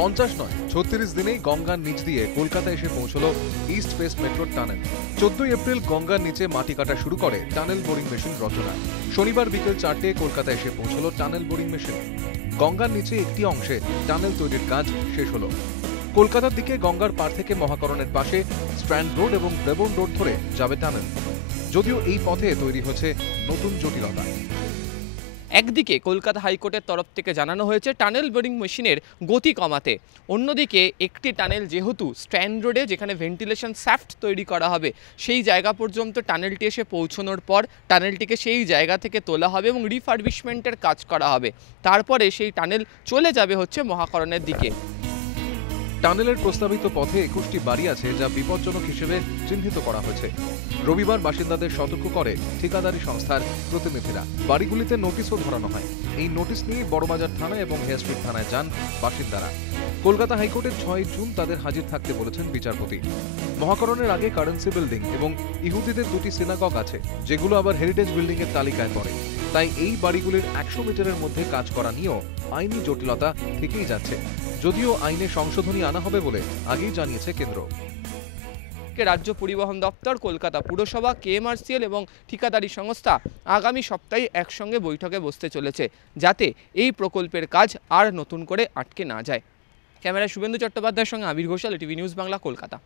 50 নয় 36 দিনেই গঙ্গার নিচ দিয়ে কলকাতা এসে পৌঁছলো east west metro tunnel. 14 April গঙ্গার নিচে মাটি কাটা শুরু করে টানেল বোরিং মেশিন রচনা। শনিবার বিকেল 4টে কলকাতা এসে পৌঁছলো টানেল বোরিং মেশিন। গঙ্গার নিচে একটি অংশে টানেল তৈরির কাজ শেষ হলো। কলকাতার দিকে গঙ্গার পার থেকে মহাকরণের পাশে স্ট্র্যান্ড রোড এবং ব্রেবোর্ন রোড ধরে যাবে টানেল। যদিও এই পথে তৈরি হচ্ছে নতুন জটিলতা। একদিকে কলকাতা হাইকোর্টের তরফ থেকে জানানো হয়েছে টানেল বোরিং মেশিনের গতি কমাতে, অন্যদিকে একটি টানেল যেহেতু স্ট্র্যান্ড রোডে যেখানে ভেন্টিলেশন শ্যাফট তৈরি করা হবে সেই জায়গা পর্যন্ত টানেলটি এসে পৌঁছানোর পর টানেলটিকে সেই জায়গা থেকে তোলা হবে এবং রিফার্বিশমেন্টের কাজ করা হবে। তারপরে সেই টানেল চলে যাবে হচ্ছে মহাকরণের দিকে। টানেলের প্রস্তাবিত পথে 21টি বাড়ি আছে যা বিপজ্জনক হিসেবে চিহ্নিত করা হয়েছে। রবিবার বাসিন্দাদের সতর্ক করে ঠিকাদারি সংস্থার প্রতিনিধিরা। বাড়িগুলিতে নোটিশও ধরানো হয়। এই নোটিশ নিয়ে বড়বাজার থানা এবং হেয়ার স্ট্রিট থানায় যান বাসিন্দারা। কলকাতা হাইকোর্টের 6 জুন তাদের হাজির থাকতে বলেছেন বিচারপতি। মহাকরণের আগে কারেন্সি বিল্ডিং এবং ইহুদিদের 2টি সিনাগগ আছে, যেগুলো আবার হেরিটেজ বিল্ডিং এর তালিকায় পড়ে। তাই এই বাড়িগুলির 100 মিটারের মধ্যে কাজ করা নিয়েও আইনি জটিলতা থেকেই যাচ্ছে, যদিও আইনে সংশোধনী আনা হবে বলে আগেই জানিয়েছে কেন্দ্র। রাজ্য পরিবহন দপ্তর, কলকাতা পুরসভা, কেএমআরসিএল এবং ঠিকাদারি সংস্থা আগামী সপ্তাহে একসঙ্গে বৈঠকে বসতে চলেছে, যাতে এই প্রকল্পের কাজ আর নতুন করে আটকে না যায়। ক্যামেরায় শুভেন্দু চট্টোপাধ্যায়ের সঙ্গে আবির ঘোষাল, টিভি নিউজ বাংলা, কলকাতা।